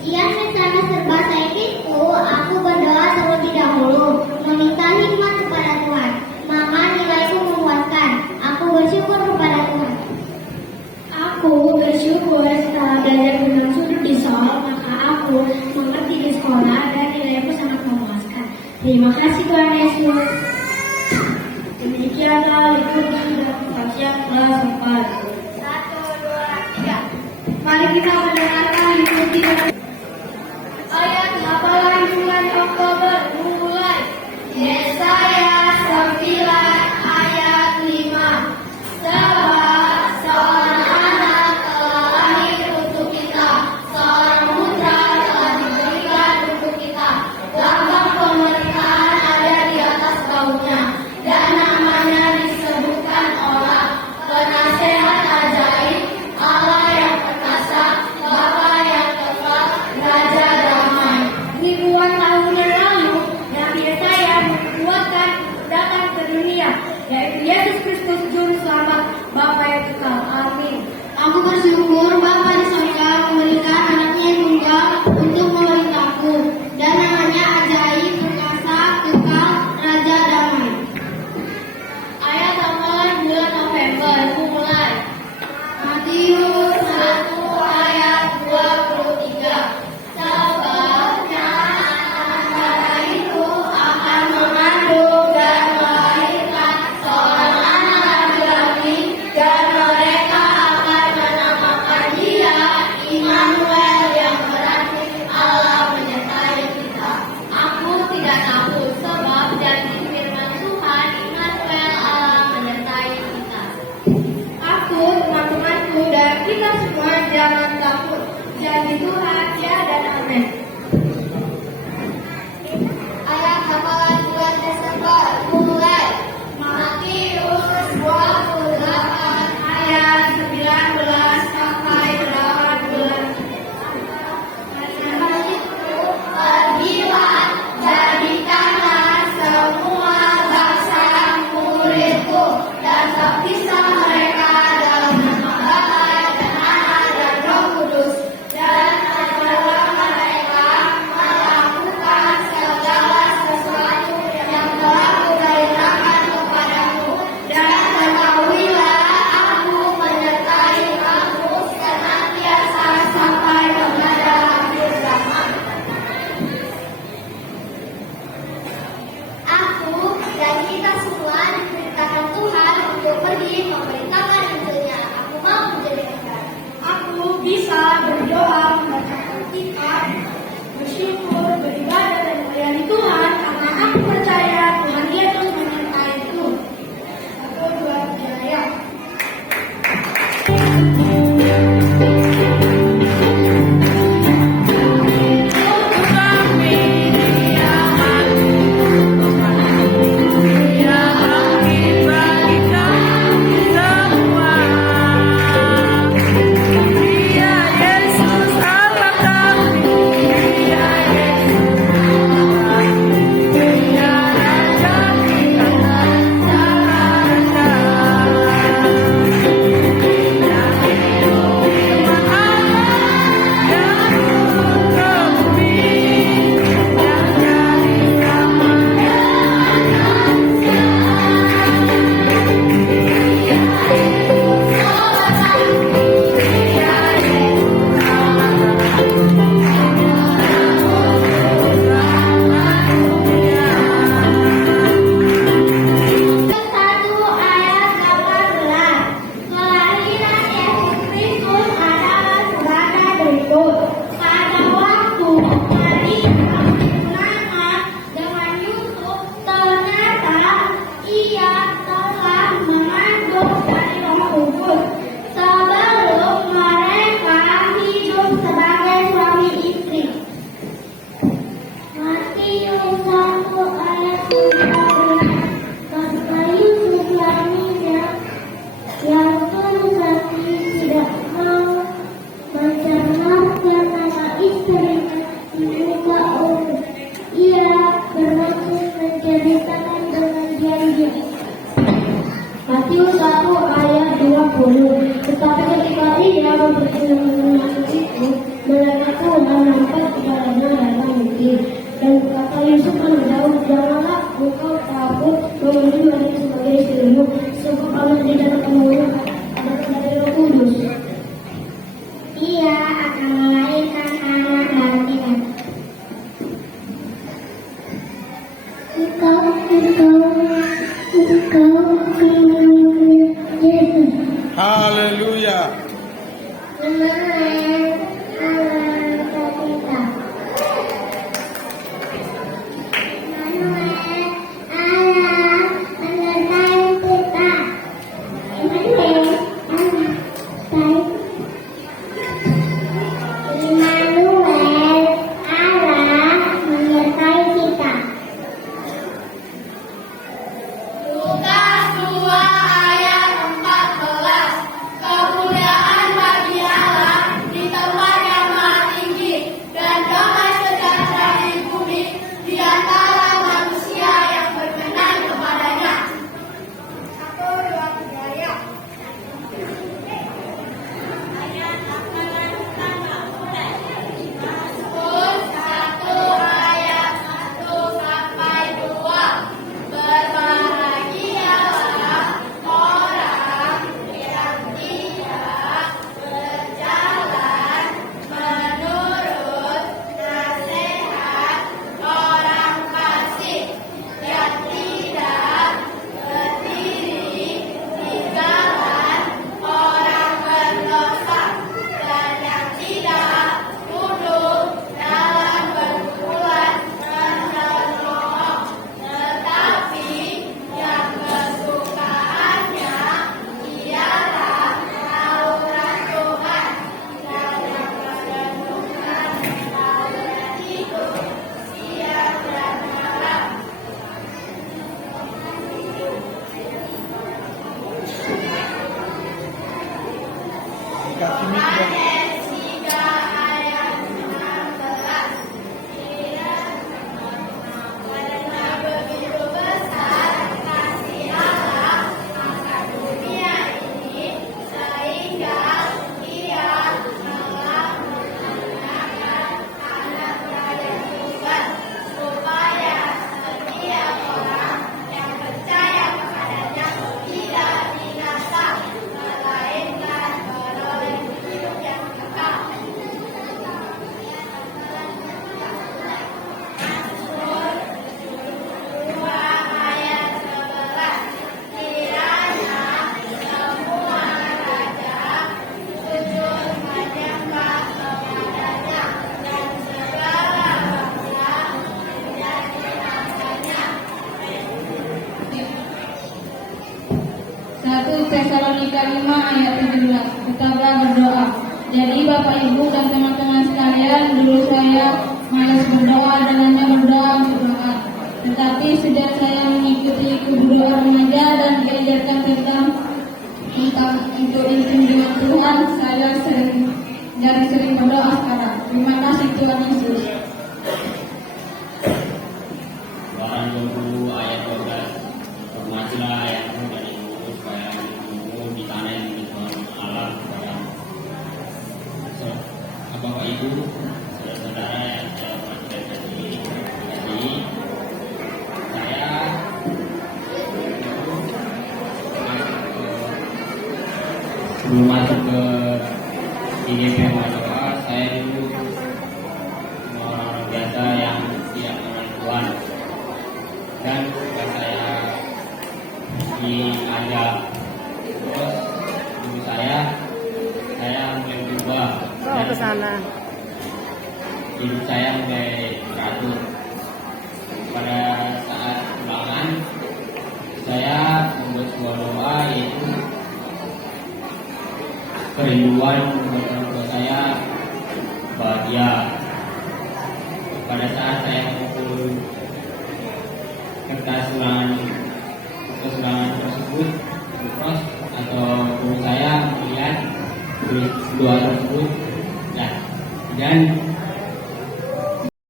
Ujian rencana serba saya itu, aku berdoa terlebih dahulu, meminta hikmat kepada Tuhan. Maka nilaiku memuaskan. Aku bersyukur kepada Tuhan. Aku bersyukur setelah belajar dengan sudut di soal, maka aku mengerti di sekolah dan nilaiku sangat memuaskan. Terima kasih Tuhan Yesus. Demikianlah liturgi dan pembacaan kelas 4. 1, 2, 3. Mari kita mendengarkan liturgi dan Ayat hafalan bulan Oktober mulai. Yesaya 9 ayat 5. Sebab seorang anak telah lahir untuk kita, seorang putra telah diberikan untuk kita. Lambang pemerintahan ada di atas bahunya, dan namanya disebutkan Allah, Penasehat Ajaib, Allah yang perkasa, Bapa yang kekal, Raja damai. ribuan tahun yang lalu, Nabi Yesaya membuatkan datang ke dunia, yaitu Yesus Kristus Juru Selamat, Bapa yang kekal. Amin. Aku bersyukur Bapa di surga memberikan anaknya yang tunggal untuk memerintahku, dan namanya ajaib, perkasa, kekal, Raja damai. Ayat hafalan bulan November mulai. Matius 1 ayat 23. Sebabnya anak itu akan mengandung dan melahirkan seorang anak laki-laki, dan mereka akan menamakan dia Immanuel, yang berarti Allah menyertai kita. Aku tidak takut, sebab janji firman Tuhan Immanuel, Allah menyertai kita. Aku, teman-temanku, dan kita semua jangan takut. Janji Tuhan, ya dan amin. Ayat hafalan bulan Desember mulai. Matius 28 ayat 19 sampai 18. Pergilah, jadikanlah semua bangsa muridku, dan baptislah mereka dalam nama Bapa dan Anak dan Roh Kudus, dan ajarlah mereka melakukan segala sesuatu yang telah kuperintahkan kepadamu, dan ketahuilah aku menyertai kamu senantiasa sampai kepada akhir zaman. Aku dan kita semua diperintahkan Tuhan untuk pergi memberitakan Injilnya. Aku mau menjadi benar. Aku bisa berdoa, membaca Alkitab, bersyukur, beribadah, dan melayani Tuhan karena aku percaya Tuhan Yesus menyertaiku. 1, 2, 3, ya. Yesus melahirkan anak dan tidak. Engkau Yesus. Haleluya. Immanuel, Allah kita. Immanuel, Allah menyertai kita. Immanuel, Allah baik. Immanuel, Allah menyertai kita. Lukas 2 ayat 14. Kemuliaan bagi Allah di tempat yang maha tinggi dan damai sejahtera di bumi di antara manusia yang berkenan kepadanya. 1, 2, 3 ya. Ayat makanan pertama mulai. Mazmur 1 ayat 1 sampai 2. Berbahagialah orang yang tidak berjalan menurut nasihat orang fasik, yang tidak berdiri di jalan orang berdosa, dan yang tidak duduk dalam perkumpulan pencemooh, tetapi yang kesukaannya ialah taurat Tuhan, dan yang merenungkan taurat itu siang dan malam. Dikasih mic dong. Yohanes 3 ayat 16. Karena begitu besar kasih Allah akan dunia ini, sehingga Ia telah mengaruniakan Anaknya yang tunggal, supaya setiap orang yang percaya kepadanya tidak binasa, melainkan beroleh hidup yang kekal. Mazmur 2 ayat 11. Kiranya semua raja sujud menyembah kepadanya, dan segala bangsa menjadi hambanya. 1 Tesalonika 5 ayat 17. Tetaplah berdoa. Jadi Bapak Ibu dan teman-teman sekalian, dulu saya malas berdoa dan hanya berdoa untuk doa. Tetapi sejak saya mengikuti kubu doa remaja dan diajarkan tentang untuk intim dengan Tuhan, saya sering berdoa sekarang. Terima kasih Tuhan Yesus. Keluaran 20 ayat 12. Hormatilah ayahmu dan ibumu, supaya ibumu di tanah yang Tuhan Allah kepadamu. Bapak Ibu, saudara-saudara yang saya hormati dan kasih, saya sebelum masuk ke IGP Doa, saya dulu orang biasa yang tidak mengenal Tuhan, dan ketika saya diajak terus ibu saya mulai berubah dan ibu saya mulai beratur. Pada saat pulangan saya membuat sebuah doa, yaitu kerinduan buat orang tua saya bahagia. Pada saat saya mengumpul kertas ulangan tersebut, terus atau guru saya melihat dua